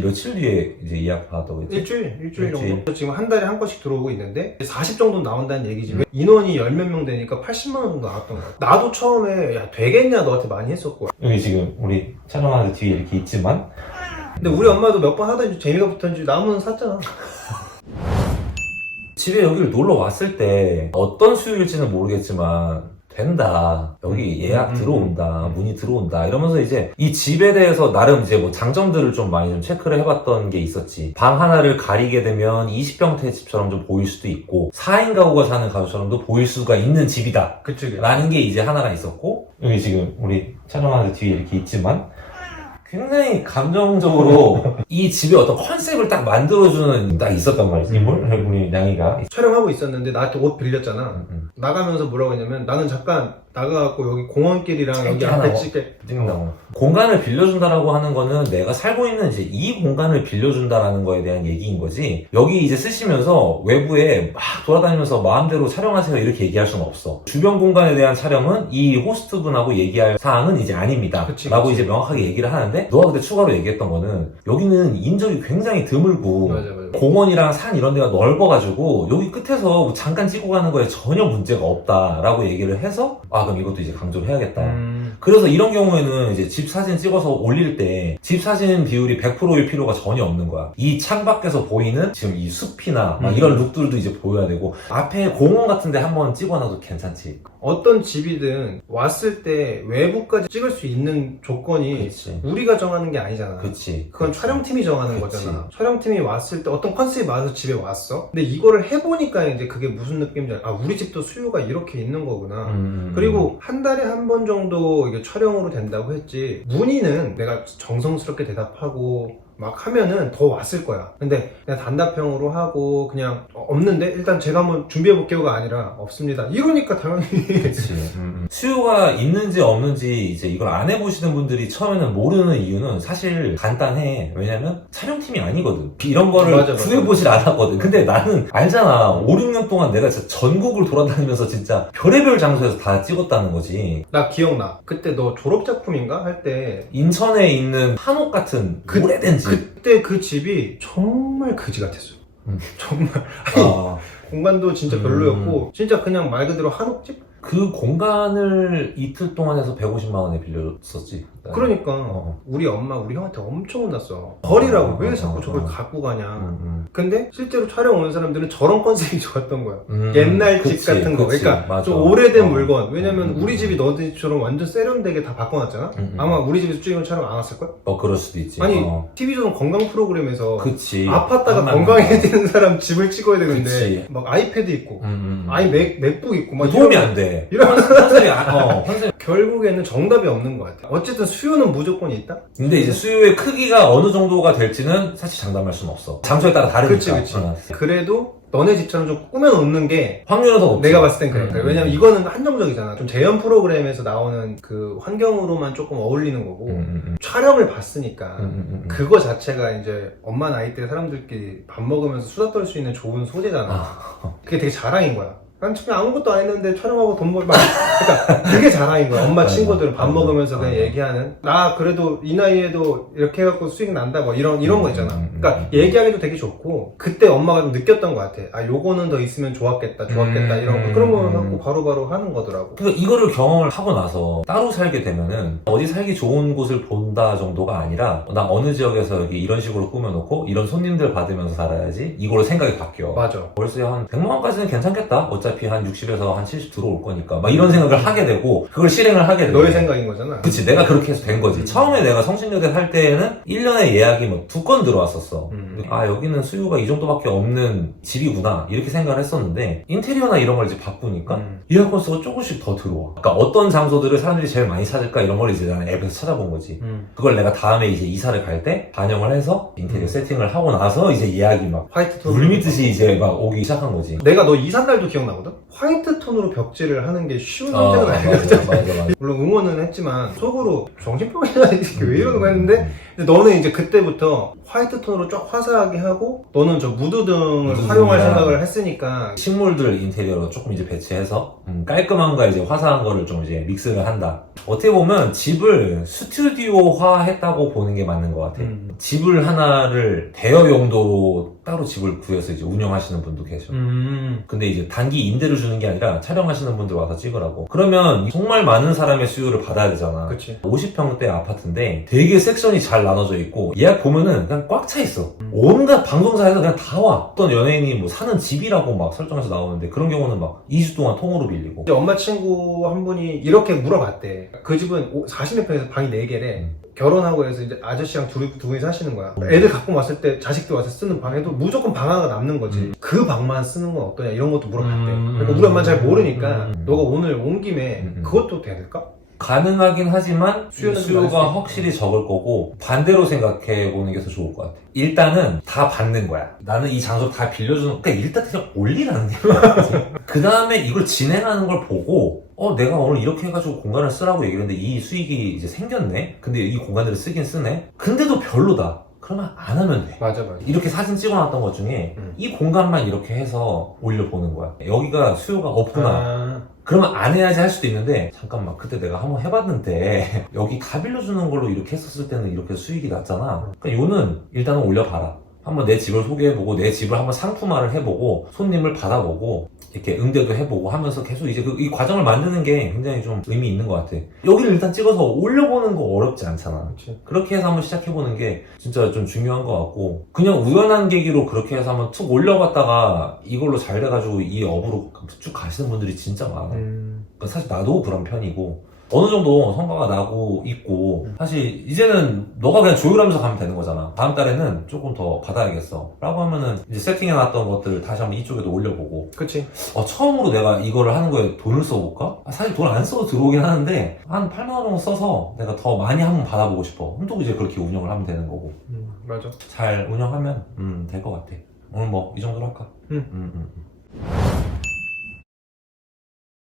며칠 뒤에 이제 예약 받았다고 했지? 일주일, 일주일 일주일. 정도. 지금 한 달에 한 건씩 들어오고 있는데 40 정도 나온다는 얘기지. 인원이 열몇명 되니까 80만 원 정도 나왔던 거야. 나도 처음에 야 되겠냐 너한테 많이 했었고. 여기 지금 우리 촬영하는 뒤에 이렇게 있지만 근데 우리 엄마도 몇 번 하더니 재미가 붙었는지 나무는 샀잖아. 집에 여기를 놀러 왔을 때 어떤 수요일지는 모르겠지만 된다. 여기 예약 음, 음, 들어온다. 문이 들어온다. 이러면서 이제 이 집에 대해서 나름 이제 뭐 장점들을 좀 많이 좀 체크를 해봤던 게 있었지. 방 하나를 가리게 되면 20평대 집처럼 좀 보일 수도 있고 4인 가구가 사는 가구처럼도 보일 수가 있는 집이다. 그치. 라는 게 이제 하나가 있었고 여기 지금 우리 촬영하는 뒤에 이렇게 있지만 굉장히 감정적으로 이 집의 어떤 컨셉을 딱 만들어주는 딱 있었단 말이지 인물 우리 양이가 촬영하고 있었는데 나한테 옷 빌렸잖아. 음, 음. 나가면서 뭐라고 했냐면 나는 잠깐 나가갖고 여기 공원길이랑 여기 앞에 하나 찍게. 띵나고 공간을 빌려준다라고 하는 거는 내가 살고 있는 이제 이 공간을 빌려준다라는 거에 대한 얘기인 거지 여기 이제 쓰시면서 외부에 막 돌아다니면서 마음대로 촬영하세요 이렇게 얘기할 수는 없어 주변 공간에 대한 촬영은 이 호스트분하고 얘기할 사항은 이제 아닙니다 그치, 라고 그치. 이제 명확하게 얘기를 하는데 너가 그때 추가로 얘기했던 거는 여기는 인적이 굉장히 드물고 맞아 맞아. 공원이랑 산 이런 데가 넓어가지고 여기 끝에서 뭐 잠깐 찍고 가는 거에 전혀 문제가 없다라고 얘기를 해서 아 그럼 이것도 이제 강조를 해야겠다. 음, 그래서 이런 경우에는 이제 집 사진 찍어서 올릴 때 집 사진 비율이 100%일 필요가 전혀 없는 거야. 이 창 밖에서 보이는 지금 이 숲이나 막 음. 이런 룩들도 이제 보여야 되고 앞에 공원 같은 데 한번 찍어놔도 괜찮지. 어떤 집이든 왔을 때 외부까지 찍을 수 있는 조건이 그렇지. 우리가 정하는 게 아니잖아. 그치. 그건 촬영팀이 정하는 그치. 거잖아. 촬영팀이 왔을 때 어떤 컨셉이 맞아서 집에 왔어. 근데 이거를 해보니까 이제 그게 무슨 느낌인지 알- 아 우리 집도 수요가 이렇게 있는 거구나. 음. 그리고 한 달에 한 번 정도 이게 촬영으로 된다고 했지. 문의는 내가 정성스럽게 대답하고 막 하면은 더 왔을 거야 근데 그냥 단답형으로 하고 그냥 어, 없는데 일단 제가 한번 준비해 볼게요가 아니라 없습니다 이러니까 당연히 그치. 음, 음. 수요가 있는지 없는지 이제 이걸 안 해보시는 분들이 처음에는 모르는 이유는 사실 간단해. 왜냐면 촬영팀이 아니거든. 이런 거를 맞아, 맞아. 구해보질 않았거든. 근데 나는 알잖아. 5, 6년 동안 내가 진짜 전국을 돌아다니면서 진짜 별의별 장소에서 다 찍었다는 거지. 나 기억나 그때 너 졸업작품인가 할 때 인천에 있는 한옥 같은 그- 오래된 집. 그때 그 집이 정말 그지 같았어 음. 정말. 아, 공간도 진짜 음. 별로였고 진짜 그냥 말 그대로 한옥집? 그 공간을 이틀 동안 해서 150만 원에 빌려줬었지. 그러니까 어. 우리 엄마 우리 형한테 엄청 혼났어 버리라고 어, 왜 어, 자꾸 어, 저걸 어. 갖고 가냐 음, 근데 실제로 촬영 오는 사람들은 저런 컨셉이 좋았던 거야 음. 옛날 집 그치, 같은 거 그치. 그러니까 맞아. 좀 오래된 어. 물건 왜냐면 음, 우리 음, 집이 너네 집처럼 완전 세련되게 다 바꿔놨잖아 음, 음. 아마 우리 집에서 찍은 촬영 안 왔을걸? 어, 그럴 수도 있지. 아니 어. TV조선 건강 프로그램에서 그치. 아팠다가 한 건강해지는 사람 집을 찍어야 되는데 그치. 막 아이패드 있고 음, 음. 아이 맥, 맥북 있고 막 도움이 이런- 안 돼. 이런 컨셉이, 아- 어, 컨셉. 결국에는 정답이 없는 것 같아 어쨌든 수요는 무조건 있다? 근데 이제 수요의 크기가 어느 정도가 될지는 사실 장담할 수는 없어. 장소에 따라 다르니까. 그치 그치 어. 그래도 너네 집처럼 좀 꾸며놓는 게 확률은 더 높지. 내가 봤을 땐 그래. 음. 왜냐면 이거는 한정적이잖아. 좀 재연 프로그램에서 나오는 그 환경으로만 조금 어울리는 거고 음, 음, 음. 촬영을 봤으니까 음, 음, 음. 그거 자체가 이제 엄마 나이 때 사람들끼리 밥 먹으면서 수다 떨 수 있는 좋은 소재잖아. 아. 그게 되게 자랑인 거야. 난 지금 아무것도 안 했는데 촬영하고 돈 벌, 막, 그러니까 그게 자랑인 거야. 엄마. 친구들은 밥 맞아. 먹으면서 그냥 맞아. 얘기하는. 나 그래도 이 나이에도 이렇게 해갖고 수익 난다, 뭐 이런, 이런 거 있잖아. 음, 음, 음. 그러니까 얘기하기도 되게 좋고, 그때 엄마가 좀 느꼈던 것 같아. 아, 요거는 더 있으면 좋았겠다, 좋았겠다, 음, 이런 거. 음, 그런 거 음. 갖고 바로바로 하는 거더라고. 그러니까 이거를 경험을 하고 나서 따로 살게 되면은 어디 살기 좋은 곳을 본다 정도가 아니라 나 어느 지역에서 여기 이런 식으로 꾸며놓고 이런 손님들 받으면서 살아야지 이걸로 생각이 바뀌어. 맞아. 월세 한 100만 원까지는 괜찮겠다. 어차피 한 60에서 한 70 들어올 거니까. 막 이런 생각을 하게 되고 그걸 실행을 하게 되고. 너의 생각인 거잖아. 그치 내가 그렇게 해서 된 거지. 음. 처음에 내가 성신여대 살 때에는 1년에 예약이 뭐 두 건 들어왔었어. 음. 아 여기는 수요가 이 정도밖에 없는 집이구나 이렇게 생각을 했었는데 인테리어나 이런 걸 이제 바꾸니까 음. 예약 건수가 조금씩 더 들어와. 그러니까 어떤 장소들을 사람들이 제일 많이 찾을까 이런 걸 이제 나는 앱에서 찾아본 거지. 음. 그걸 내가 다음에 이제 이사를 갈 때 반영을 해서 인테리어 음. 세팅을 하고 나서 이제 예약이 막 화이트 톤. 물밀듯이 이제 막 오기 시작한 거지. 내가 너 이삿 날도 기억나 거든? 화이트 톤으로 벽지를 하는 게 쉬운 어, 문제는 맞아. 맞아, 맞아. 물론 응원은 했지만 속으로 정신병이야 이게 왜 이러는 거 했는데 근데 너는 이제 그때부터 화이트 톤으로 쫙 화사하게 하고 너는 저 무드등을 무드등이야. 활용할 생각을 했으니까 식물들 인테리어로 조금 이제 배치해서 음, 깔끔함과 이제 화사한 거를 좀 이제 믹스를 한다. 어떻게 보면 집을 스튜디오화 했다고 보는 게 맞는 것 같아. 음. 집을 하나를 대여 용도로 따로 집을 구해서 이제 운영하시는 분도 계셔. 음. 근데 이제 단기 임대를 주는 게 아니라 촬영하시는 분들 와서 찍으라고. 그러면 정말 많은 사람의 수요를 받아야 되잖아. 그치 50평대 아파트인데 되게 섹션이 잘 나눠져 있고 예약 보면은 그냥 꽉 차 있어. 음. 온갖 방송사에서 그냥 다 와. 어떤 연예인이 뭐 사는 집이라고 막 설정해서 나오는데 그런 경우는 막 2주 동안 통으로 빌리고. 엄마 친구 한 분이 이렇게 물어봤대 그 집은 40몇 평에서 방이 4개래 음. 결혼하고 해서 이제 아저씨랑 둘이, 두 분이 사시는 거야 애들 갖고 왔을 때 자식들 와서 쓰는 방에도 무조건 방 하나가 남는 거지 음. 그 방만 쓰는 건 어떠냐 이런 것도 물어봤대 음. 그러니까 우리 엄마 잘 모르니까 음. 너가 오늘 온 김에 음. 그것도 될까? 가능하긴 하지만 수요는 수 수요가. 확실히 적을 거고 반대로 생각해 보는 게 더 좋을 것 같아. 일단은 다 받는 거야. 나는 이 장소 다 빌려주는 그러니까 일단 그냥 올리라는 거야. 그 다음에 이걸 진행하는 걸 보고 어 내가 오늘 이렇게 해가지고 공간을 쓰라고 얘기를 했는데 이 수익이 이제 생겼네. 근데 이 공간들을 쓰긴 쓰네. 근데도 별로다. 그러면 안 하면 돼. 맞아 맞아 이렇게 사진 찍어놨던 것 중에 음. 이 공간만 이렇게 해서 올려보는 거야. 여기가 수요가 없구나. 아, 그러면 안 해야지 할 수도 있는데 잠깐만 그때 내가 한번 해봤는데 여기 다 빌려주는 걸로 이렇게 했었을 때는 이렇게 수익이 났잖아. 그러니까 요는 일단은 올려봐라 한번 내 집을 소개해보고 내 집을 한번 상품화를 해보고 손님을 받아보고 이렇게 응대도 해보고 하면서 계속 이제 그 이 과정을 만드는 게 굉장히 좀 의미 있는 것 같아. 여기를 일단 찍어서 올려보는 거 어렵지 않잖아. 그치. 그렇게 해서 한번 시작해보는 게 진짜 좀 중요한 것 같고 그냥 우연한 계기로 그렇게 해서 한번 툭 올려봤다가 이걸로 잘 돼가지고 이 업으로 쭉 가시는 분들이 진짜 많아. 음. 그러니까 사실 나도 그런 편이고 어느 정도 성과가 나고 있고 음. 사실 이제는 너가 그냥 조율하면서 가면 되는 거잖아 다음 달에는 조금 더 받아야겠어 라고 하면은 이제 세팅해놨던 것들 다시 한번 이쪽에도 올려보고 그치 어, 처음으로 내가 이거를 하는 거에 돈을 써볼까? 아, 사실 돈 안 써도 들어오긴 하는데 한 8만 원 정도 써서 내가 더 많이 한번 받아보고 싶어 그럼 또 이제 그렇게 운영을 하면 되는 거고 음, 맞아 잘 운영하면 음, 될 것 같아 오늘 뭐 이 정도로 할까? 음. 음, 음, 음.